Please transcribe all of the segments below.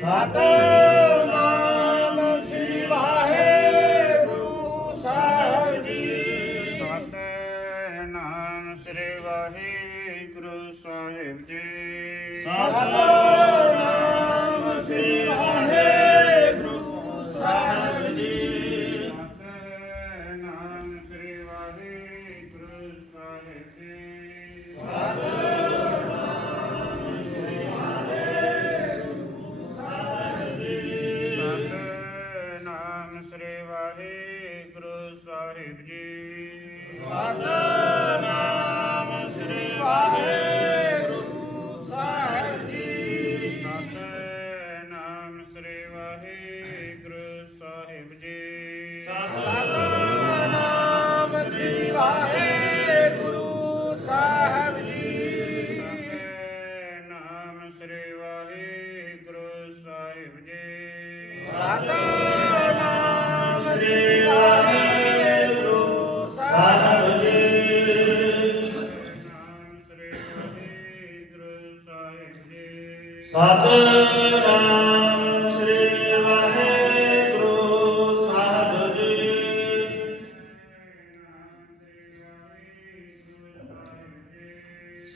Satã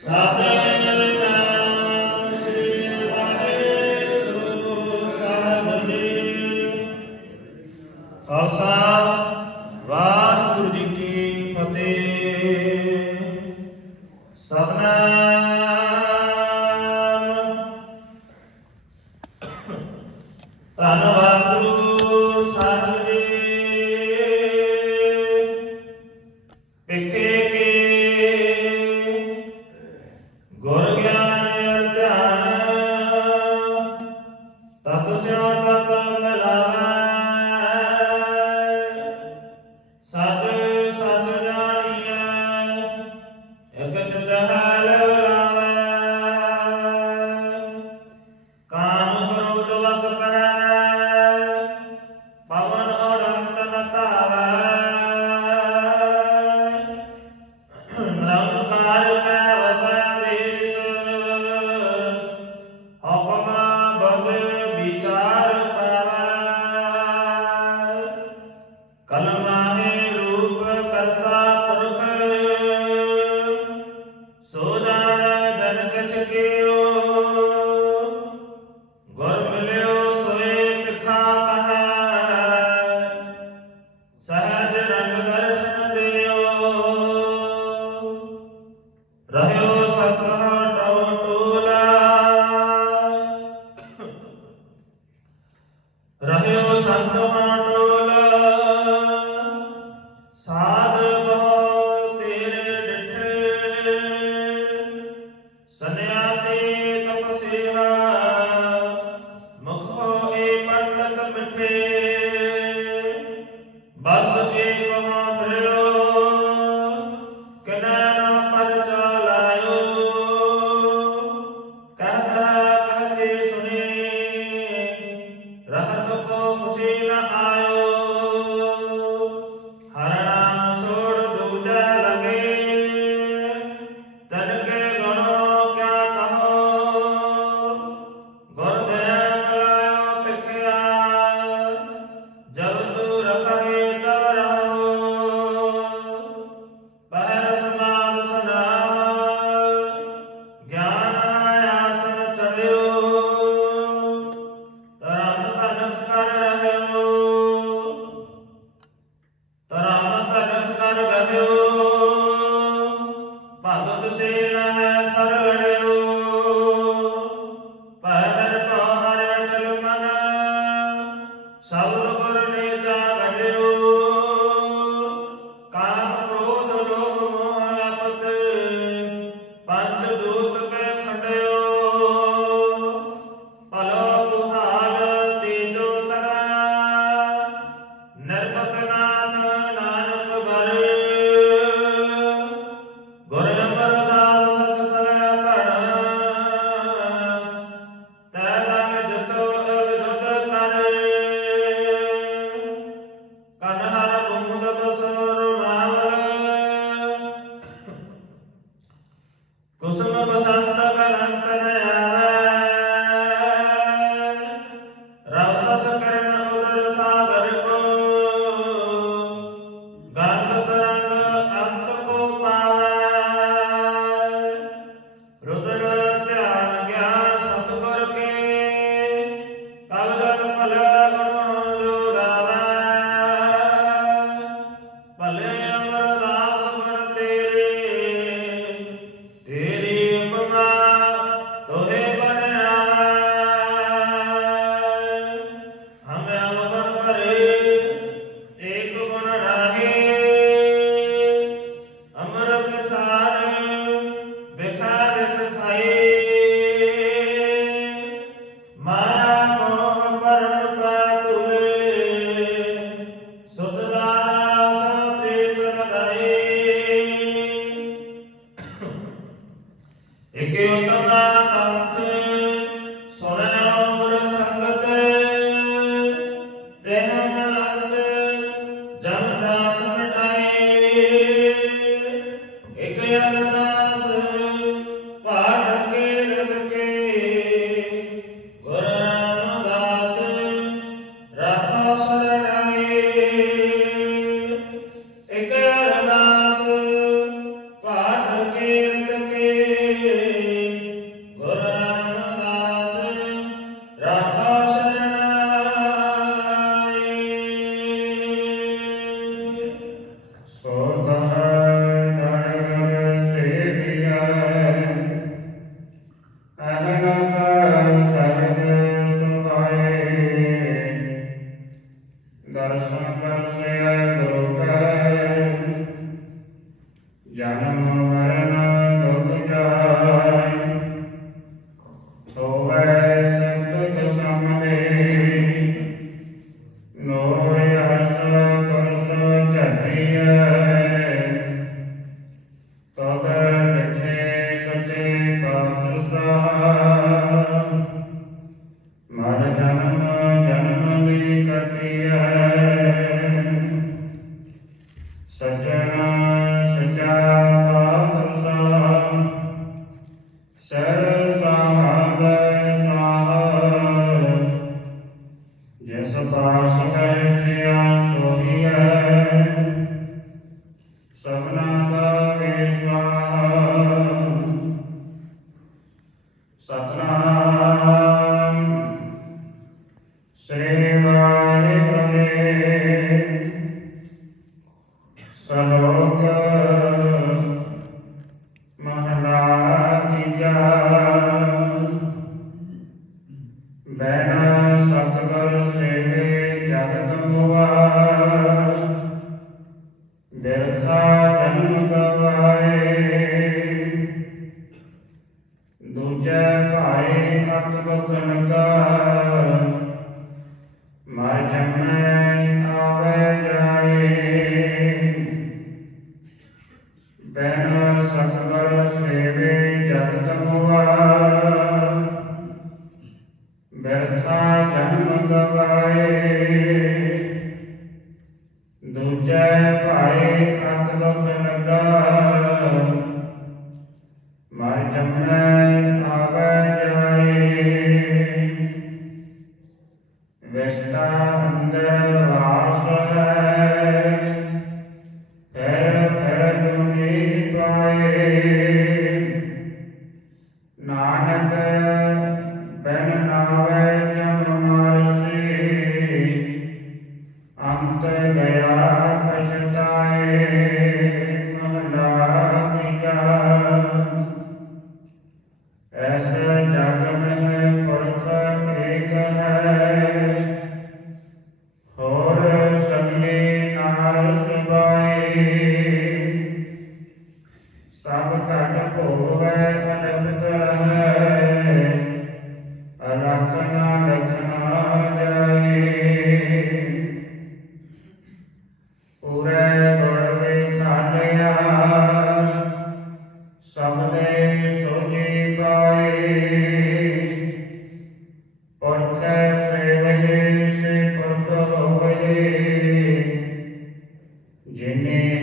Stop ਕਦਮ ਤੇ ਬਸ ਇਹ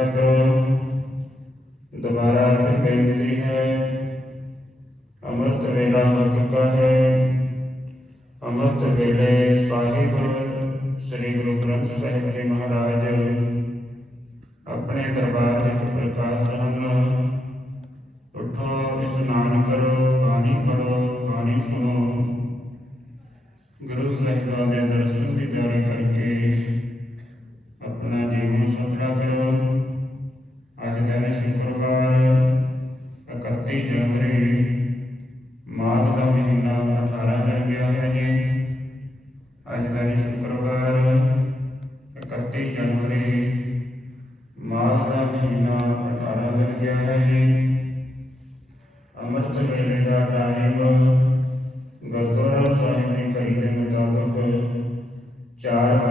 आत्मा दोबारा करके मिली है, अमृत वेला हो चुका है। अमृत वेले साहिब, श्री गुरु ग्रंथ साहिब जी महाराज, अपने दरबार में प्रकाश हम उठो स्नान करो पानी पढ़ो पानी सुनो। गुरु साहिबा के दर्शन की तैयारी करके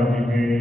Amen.